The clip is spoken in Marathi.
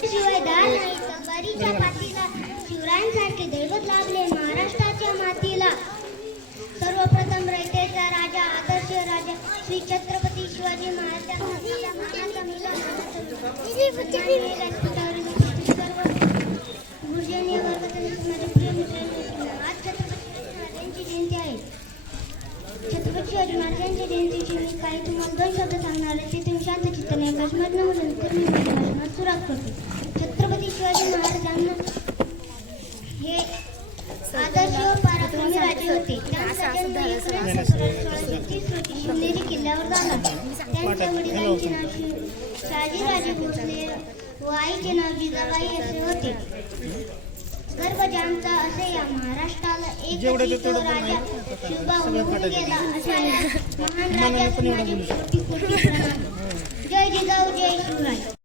शिवाय दार नाही तलवारीच्या पाठीला शिवरायांसारखे दैवत लाभले महाराष्ट्राच्या मातीला. सर्वप्रथम रयतेचा राजा आदर्श राजा श्री छत्रपती शिवाजी महाराजांचा मानाचा मुलगा गुरुजनी वर्गातील माझे प्रिय मित्र, आज छत्रपती महाराजांची जयंती आहे. छत्रपती शिवाजी महाराजांच्या जयंतीची मी काही तुम्हाला 2 शब्द सांगणार आहे. ते तुम्ही शांत चित्ताने प्रश्न म्हणून मी माझ्या भाषणात सुरुवात करतो. छत्रपती शिवाजी महाराजांना हे आदर्श व पराक्रमी राजे होते. त्यांचा जन्म 1 फेब्रुवारी 1630 रोजी शिवनेरी किल्ल्यावर झाला. त्यांच्या वडिलांचे नाव शहाजीराजे भोसले व आईचे नाव जिजाबाई असे होते. गर्भ ज्यांचा असे या महाराष्ट्राला एक राजा शिवबा होऊन गेला अशा महान राजास माझी कोटी कोटी प्रणाम. जय जिजाऊ जय शिवराय.